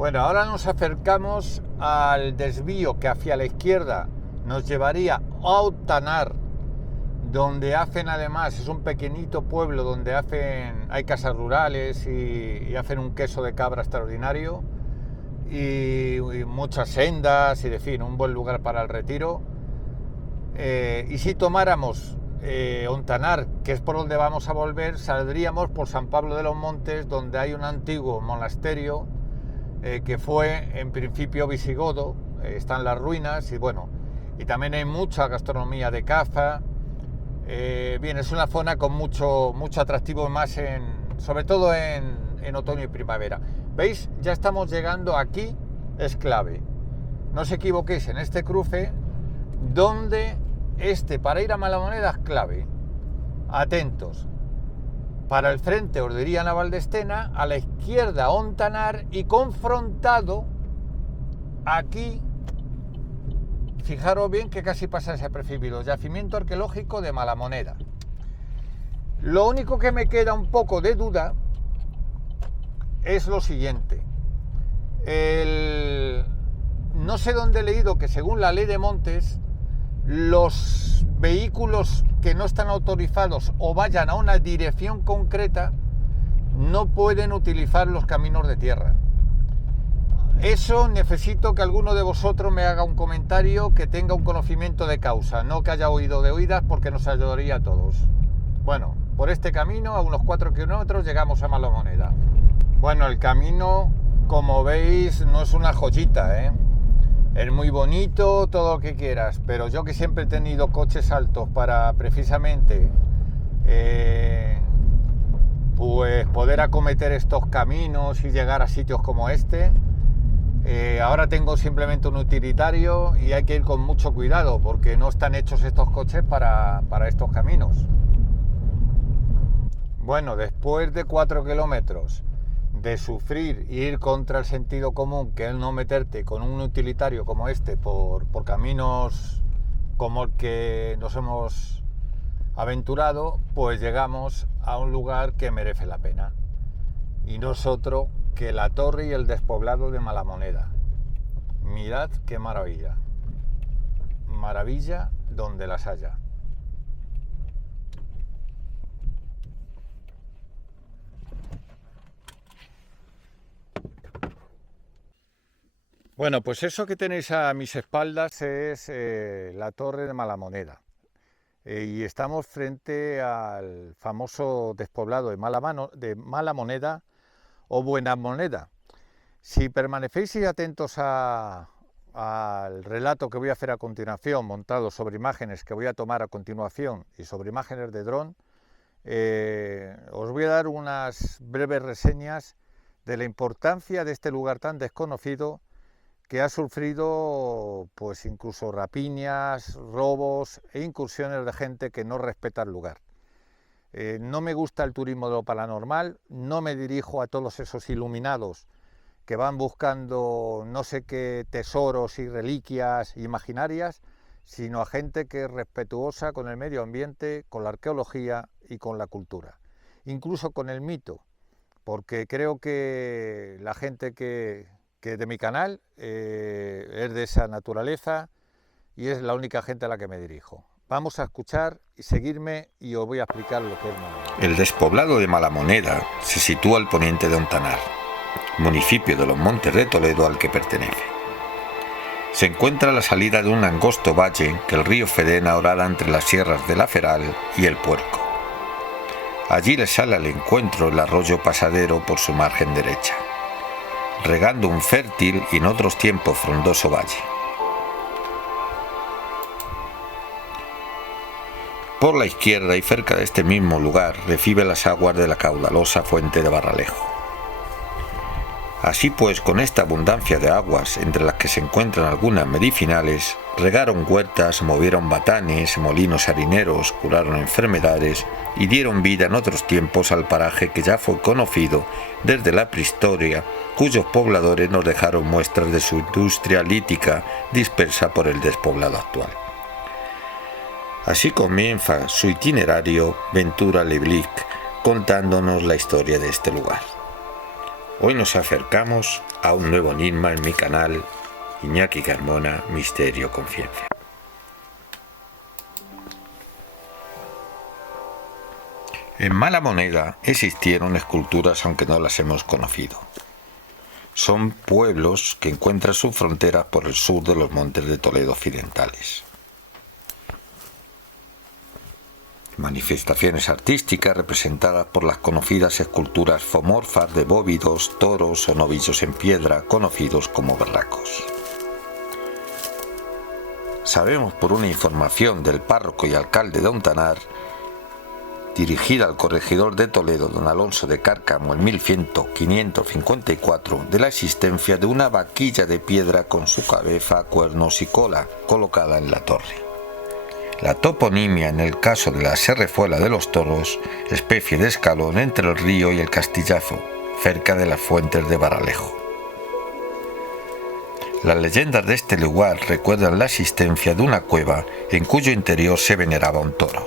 Bueno, ahora nos acercamos al desvío que hacia la izquierda nos llevaría a Ontanar, donde hacen además, es un pequeñito pueblo donde hay casas rurales y hacen un queso de cabra extraordinario y muchas sendas y de fin, un buen lugar para el retiro. Y si tomáramos Ontanar, que es por donde vamos a volver, saldríamos por San Pablo de los Montes, donde hay un antiguo monasterio que fue en principio visigodo, están las ruinas y bueno, y también hay mucha gastronomía de caza. Bien, es una zona con mucho atractivo más sobre todo en otoño y primavera. ¿Veis? Ya estamos llegando aquí, es clave. No os equivoquéis en este cruce, donde para ir a Malamoneda es clave. Atentos. Para el frente os diría Naval de Estena, a la izquierda Ontanar y confrontado aquí, fijaros bien que casi pasa desapercibido, yacimiento arqueológico de Malamoneda. Lo único que me queda un poco de duda es lo siguiente. No sé dónde he leído que según la ley de montes, los vehículos que no están autorizados o vayan a una dirección concreta no pueden utilizar los caminos de tierra. Eso necesito que alguno de vosotros me haga un comentario que tenga un conocimiento de causa, no que haya oído de oídas, porque nos ayudaría a todos. Bueno, por este camino, a unos 4 kilómetros, llegamos a Malamoneda. Bueno, el camino, como veis, no es una joyita, ¿eh? Es muy bonito, todo lo que quieras, pero yo que siempre he tenido coches altos para precisamente pues poder acometer estos caminos y llegar a sitios como este, ahora tengo simplemente un utilitario y hay que ir con mucho cuidado porque no están hechos estos coches para estos caminos. Bueno, después de 4 kilómetros de sufrir e ir contra el sentido común, que es no meterte con un utilitario como este por caminos como el que nos hemos aventurado, pues llegamos a un lugar que merece la pena, y no es otro que la torre y el despoblado de Malamoneda. Mirad qué maravilla, maravilla donde las haya. Bueno, pues eso que tenéis a mis espaldas es la torre de Malamoneda. Y estamos frente al famoso despoblado de Malamoneda o Buena Moneda. Si permanecéis atentos al relato que voy a hacer a continuación, montado sobre imágenes que voy a tomar a continuación y sobre imágenes de dron, os voy a dar unas breves reseñas de la importancia de este lugar tan desconocido, que ha sufrido pues incluso rapiñas, robos e incursiones de gente que no respeta el lugar. No me gusta el turismo de lo paranormal, no me dirijo a todos esos iluminados que van buscando no sé qué tesoros y reliquias imaginarias, sino a gente que es respetuosa con el medio ambiente, con la arqueología y con la cultura, incluso con el mito, porque creo que la gente que de mi canal es de esa naturaleza y es la única gente a la que me dirijo. Vamos a escuchar y seguirme y os voy a explicar lo que es Malamoneda. El despoblado de Malamoneda se sitúa al poniente de Ontanar, municipio de los Montes de Toledo al que pertenece. Se encuentra a la salida de un angosto valle que el río Fedena orala entre las sierras de La Feral y el Puerco. Allí le sale al encuentro el arroyo Pasadero por su margen derecha, regando un fértil y en otros tiempos frondoso valle. Por la izquierda y cerca de este mismo lugar recibe las aguas de la caudalosa fuente de Barralejo. Así pues, con esta abundancia de aguas, entre las que se encuentran algunas medicinales, regaron huertas, movieron batanes, molinos harineros, curaron enfermedades y dieron vida en otros tiempos al paraje que ya fue conocido desde la prehistoria, cuyos pobladores nos dejaron muestras de su industria lítica dispersa por el despoblado actual. Así comienza su itinerario Ventura Leblic, contándonos la historia de este lugar. Hoy nos acercamos a un nuevo enigma en mi canal Iñaki Carmona, Misterio con Ciencia. En Malamoneda existieron esculturas aunque no las hemos conocido. Son pueblos que encuentran sus fronteras por el sur de los montes de Toledo occidentales. Manifestaciones artísticas representadas por las conocidas esculturas fomorfas de bóvidos, toros o novillos en piedra, conocidos como berracos. Sabemos por una información del párroco y alcalde de Ontanar, dirigida al corregidor de Toledo, don Alonso de Cárcamo, en 1554, de la existencia de una vaquilla de piedra con su cabeza, cuernos y cola, colocada en la torre. La toponimia en el caso de la Serrezuela de los Toros, especie de escalón entre el río y el Castillazo, cerca de las fuentes de Barralejo. Las leyendas de este lugar recuerdan la existencia de una cueva en cuyo interior se veneraba un toro.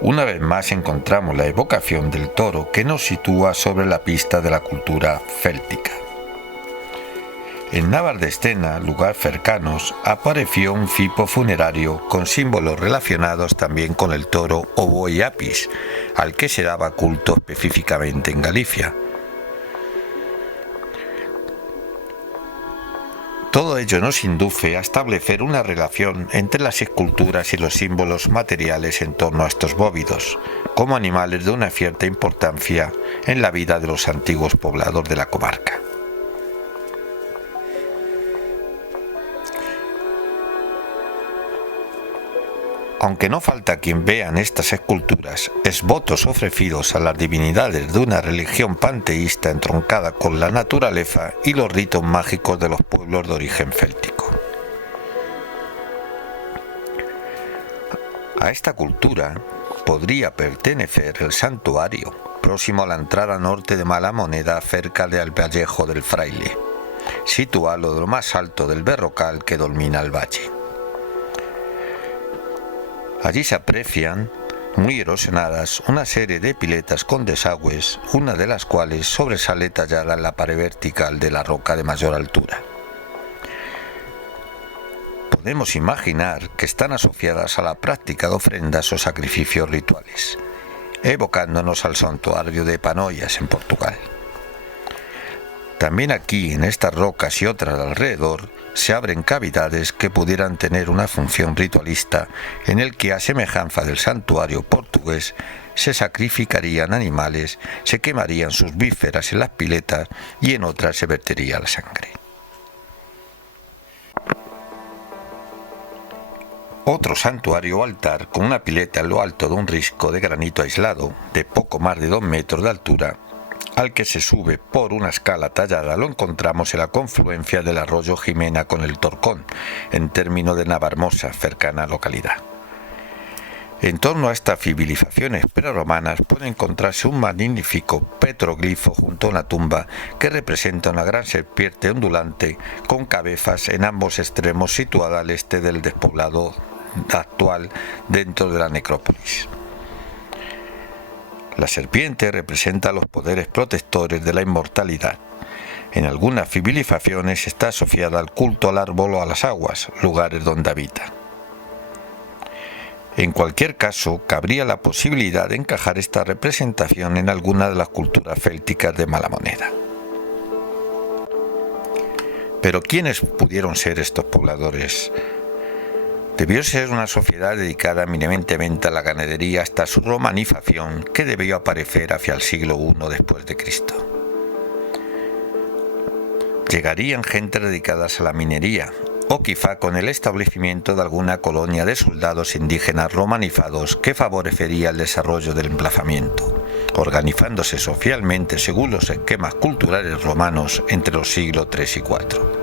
Una vez más encontramos la evocación del toro que nos sitúa sobre la pista de la cultura céltica. En Navardestena, lugar cercanos, apareció un cipo funerario con símbolos relacionados también con el toro o boi apis, al que se daba culto específicamente en Galicia. Todo ello nos induce a establecer una relación entre las esculturas y los símbolos materiales en torno a estos bóvidos, como animales de una cierta importancia en la vida de los antiguos pobladores de la comarca. Aunque no falta quien vea en estas esculturas esvotos ofrecidos a las divinidades de una religión panteísta entroncada con la naturaleza y los ritos mágicos de los pueblos de origen céltico. A esta cultura podría pertenecer el santuario, próximo a la entrada norte de Malamoneda, cerca del Vallejo del Fraile, situado de lo más alto del berrocal que domina el valle. Allí se aprecian, muy erosionadas, una serie de piletas con desagües, una de las cuales sobresale tallada en la pared vertical de la roca de mayor altura. Podemos imaginar que están asociadas a la práctica de ofrendas o sacrificios rituales, evocándonos al santuario de Panoias en Portugal. También aquí, en estas rocas y otras alrededor, se abren cavidades que pudieran tener una función ritualista en el que, a semejanza del santuario portugués, se sacrificarían animales, se quemarían sus vísceras en las piletas y en otras se vertería la sangre. Otro santuario o altar con una pileta en lo alto de un risco de granito aislado de poco más de 2 metros de altura, al que se sube por una escala tallada, lo encontramos en la confluencia del arroyo Jimena con el Torcón, en término de Navarmosa, cercana localidad. En torno a estas civilizaciones prerromanas puede encontrarse un magnífico petroglifo junto a una tumba que representa una gran serpiente ondulante con cabezas en ambos extremos, situada al este del despoblado actual dentro de la necrópolis. La serpiente representa los poderes protectores de la inmortalidad. En algunas civilizaciones está asociada al culto al árbol o a las aguas, lugares donde habita. En cualquier caso, cabría la posibilidad de encajar esta representación en alguna de las culturas célticas de Malamoneda. Pero ¿quiénes pudieron ser estos pobladores? Debió ser una sociedad dedicada eminentemente a la ganadería hasta su romanización, que debió aparecer hacia el siglo I después de Cristo. Llegarían gentes dedicadas a la minería, o quizá con el establecimiento de alguna colonia de soldados indígenas romanizados que favorecería el desarrollo del emplazamiento, organizándose socialmente según los esquemas culturales romanos entre los siglos III y IV.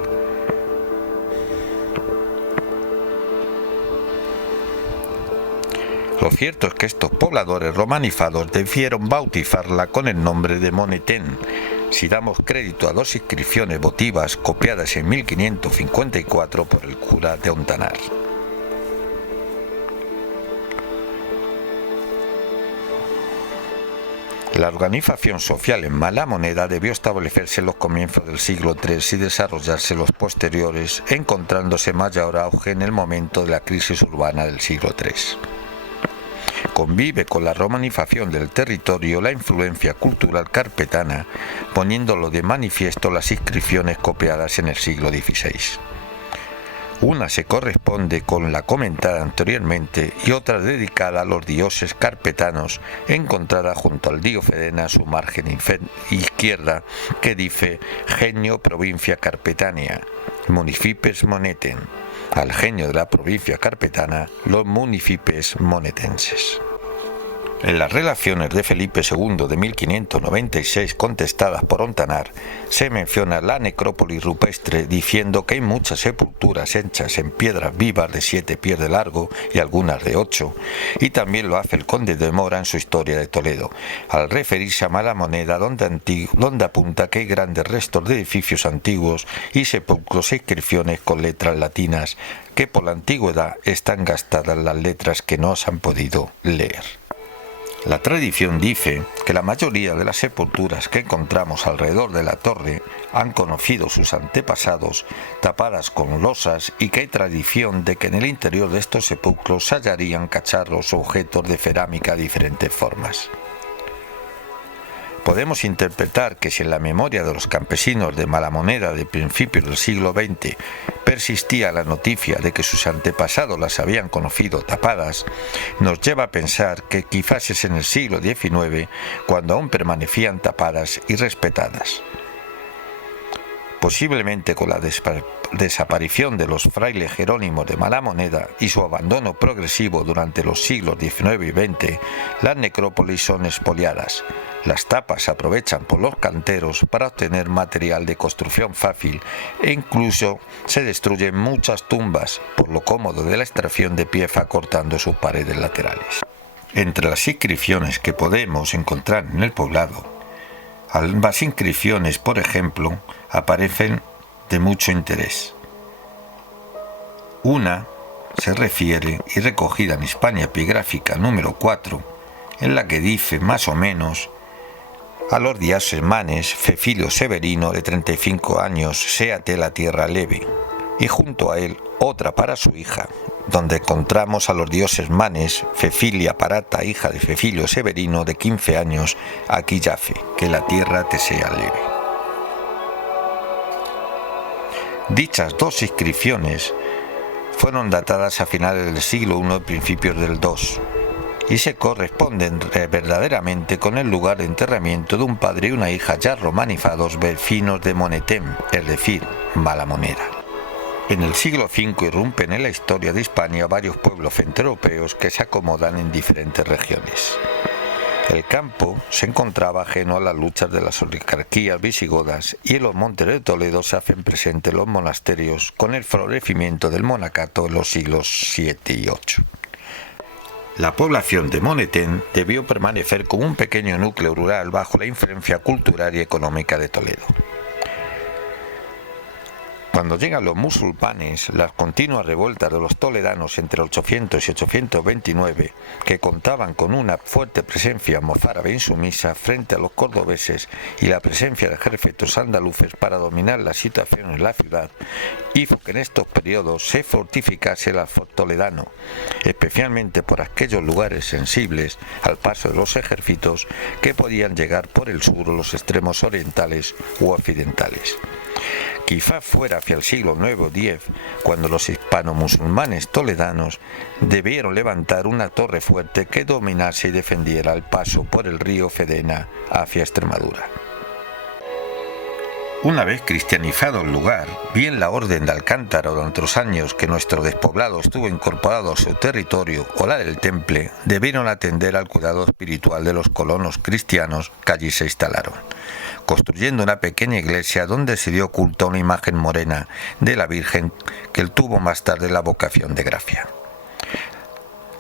Lo cierto es que estos pobladores romanizados debieron bautizarla con el nombre de Monetén, si damos crédito a 2 inscripciones votivas copiadas en 1554 por el cura de Ontanar. La organización social en Mala Moneda debió establecerse en los comienzos del siglo III y desarrollarse en los posteriores, encontrándose mayor auge en el momento de la crisis urbana del siglo III. Convive con la romanización del territorio la influencia cultural carpetana, poniéndolo de manifiesto las inscripciones copiadas en el siglo XVI. Una se corresponde con la comentada anteriormente y otra dedicada a los dioses carpetanos, encontrada junto al río Fedena a su margen izquierda, que dice Genio Provincia Carpetania, Municipes Moneten, al genio de la provincia carpetana, los municipes monetenses. En las relaciones de Felipe II de 1596 contestadas por Ontanar, se menciona la necrópolis rupestre diciendo que hay muchas sepulturas hechas en piedras vivas de 7 pies de largo y algunas de 8, y también lo hace el conde de Mora en su Historia de Toledo, al referirse a Mala Moneda, donde apunta que hay grandes restos de edificios antiguos y sepulcros e inscripciones con letras latinas que por la antigüedad están gastadas las letras que no se han podido leer. La tradición dice que la mayoría de las sepulturas que encontramos alrededor de la torre han conocido sus antepasados tapadas con losas y que hay tradición de que en el interior de estos sepulcros se hallarían cacharros o objetos de cerámica de diferentes formas. Podemos interpretar que si en la memoria de los campesinos de Mala Moneda de principios del siglo XX persistía la noticia de que sus antepasados las habían conocido tapadas, nos lleva a pensar que quizás es en el siglo XIX cuando aún permanecían tapadas y respetadas. Posiblemente con la desaparición de los frailes jerónimos de Mala Moneda y su abandono progresivo durante los siglos XIX y XX, las necrópolis son expoliadas. Las tapas se aprovechan por los canteros para obtener material de construcción fácil e incluso se destruyen muchas tumbas por lo cómodo de la extracción de pieza cortando sus paredes laterales. Entre las inscripciones que podemos encontrar en el poblado, ambas inscripciones, por ejemplo, aparecen de mucho interés. Una se refiere, y recogida en Hispania Epigráfica número 4, en la que dice más o menos: a los dioses manes, Cecilio Severino, de 35 años, séate la tierra leve, y junto a él otra para su hija, donde encontramos a los dioses manes, Cecilia Parata, hija de Cecilio Severino, de 15 años, aquí yace, que la tierra te sea leve. Dichas dos inscripciones fueron datadas a finales del siglo I y principios del II, y se corresponden verdaderamente con el lugar de enterramiento de un padre y una hija ya romanizados vecinos de Monetem, es decir, Mala Moneda. En el siglo V irrumpen en la historia de Hispania varios pueblos centroeuropeos que se acomodan en diferentes regiones. El campo se encontraba ajeno a las luchas de las oligarquías visigodas y en los montes de Toledo se hacen presentes los monasterios con el florecimiento del monacato en los siglos VII y VIII. La población de Monetén debió permanecer como un pequeño núcleo rural bajo la influencia cultural y económica de Toledo. Cuando llegan los musulmanes, las continuas revueltas de los toledanos entre 800 y 829, que contaban con una fuerte presencia mozárabe insumisa frente a los cordobeses y la presencia de ejércitos andaluces para dominar la situación en la ciudad, hizo que en estos periodos se fortificase el alfoz toledano, especialmente por aquellos lugares sensibles al paso de los ejércitos que podían llegar por el sur o los extremos orientales u occidentales. Quizá fuera hacia el siglo IX o X, cuando los hispano-musulmanes toledanos debieron levantar una torre fuerte que dominase y defendiera el paso por el río Fedena hacia Extremadura. Una vez cristianizado el lugar, bien la orden de Alcántara durante los años que nuestro despoblado estuvo incorporado a su territorio o la del Temple, debieron atender al cuidado espiritual de los colonos cristianos que allí se instalaron, construyendo una pequeña iglesia donde se dio culto a una imagen morena de la Virgen que tuvo más tarde la vocación de gracia.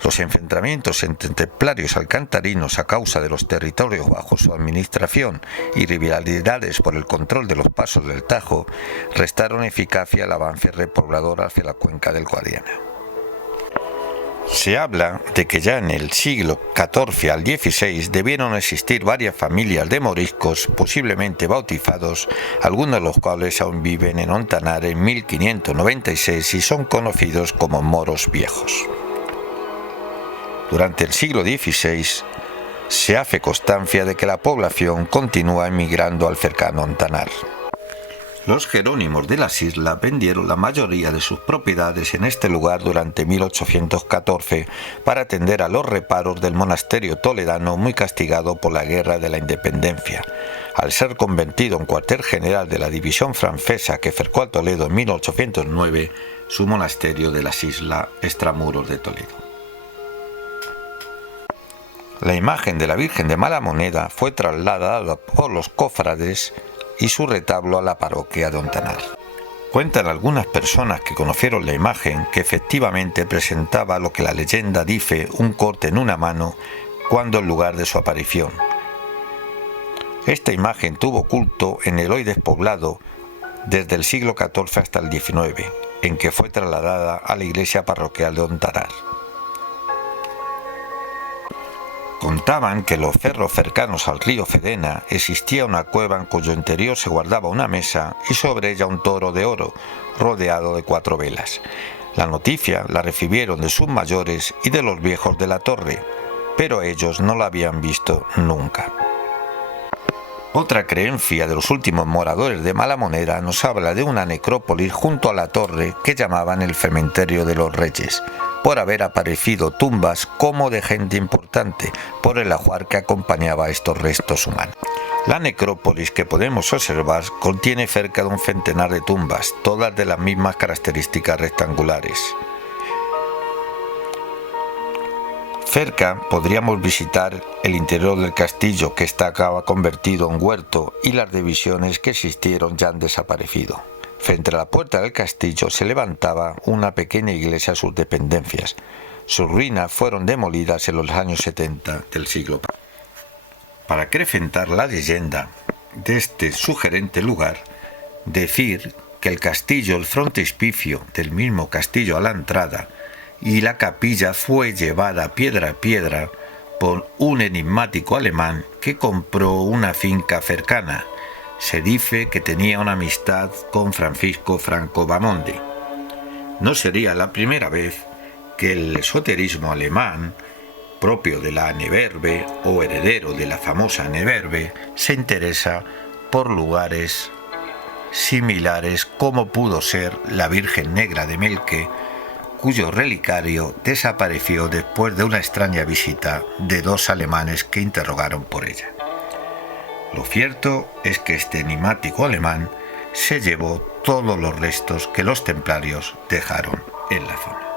Los enfrentamientos entre templarios alcantarinos a causa de los territorios bajo su administración y rivalidades por el control de los pasos del Tajo restaron eficacia al avance repoblador hacia la cuenca del Guadiana. Se habla de que ya en el siglo XIV al XVI debieron existir varias familias de moriscos posiblemente bautizados, algunos de los cuales aún viven en Ontanar en 1596 y son conocidos como moros viejos. Durante el siglo XVI se hace constancia de que la población continúa emigrando al cercano Ontanar. Los jerónimos de las islas vendieron la mayoría de sus propiedades en este lugar durante 1814 para atender a los reparos del monasterio toledano muy castigado por la Guerra de la Independencia, al ser convertido en cuartel general de la división francesa que cercó a Toledo en 1809, su monasterio de las islas extramuros de Toledo. La imagen de la Virgen de Mala Moneda fue trasladada por los cofrades y su retablo a la parroquia de Ontanar. Cuentan algunas personas que conocieron la imagen que efectivamente presentaba lo que la leyenda dice un corte en una mano cuando el lugar de su aparición. Esta imagen tuvo culto en el hoy despoblado desde el siglo XIV hasta el XIX, en que fue trasladada a la iglesia parroquial de Ontanar. Contaban que en los cerros cercanos al río Cedena existía una cueva en cuyo interior se guardaba una mesa y sobre ella un toro de oro, rodeado de 4 velas. La noticia la recibieron de sus mayores y de los viejos de la torre, pero ellos no la habían visto nunca. Otra creencia de los últimos moradores de Mala Moneda nos habla de una necrópolis junto a la torre que llamaban el Cementerio de los Reyes, por haber aparecido tumbas como de gente importante por el ajuar que acompañaba a estos restos humanos. La necrópolis que podemos observar contiene cerca de un centenar de tumbas, todas de las mismas características rectangulares. Cerca podríamos visitar el interior del castillo, que está acá convertido en huerto, y las divisiones que existieron ya han desaparecido. Frente a la puerta del castillo se levantaba una pequeña iglesia a sus dependencias. Sus ruinas fueron demolidas en los años 70 del siglo pasado. Para acrecentar la leyenda de este sugerente lugar, decir que el castillo, el frontispicio del mismo castillo a la entrada, y la capilla fue llevada piedra a piedra por un enigmático alemán que compró una finca cercana. Se dice que tenía una amistad con Francisco Franco Bamonde. No sería la primera vez que el esoterismo alemán, propio de la Neuwerbe o heredero de la famosa Neuwerbe, se interesa por lugares similares como pudo ser la Virgen Negra de Melke, cuyo relicario desapareció después de una extraña visita de 2 alemanes que interrogaron por ella. Lo cierto es que este enigmático alemán se llevó todos los restos que los templarios dejaron en la zona.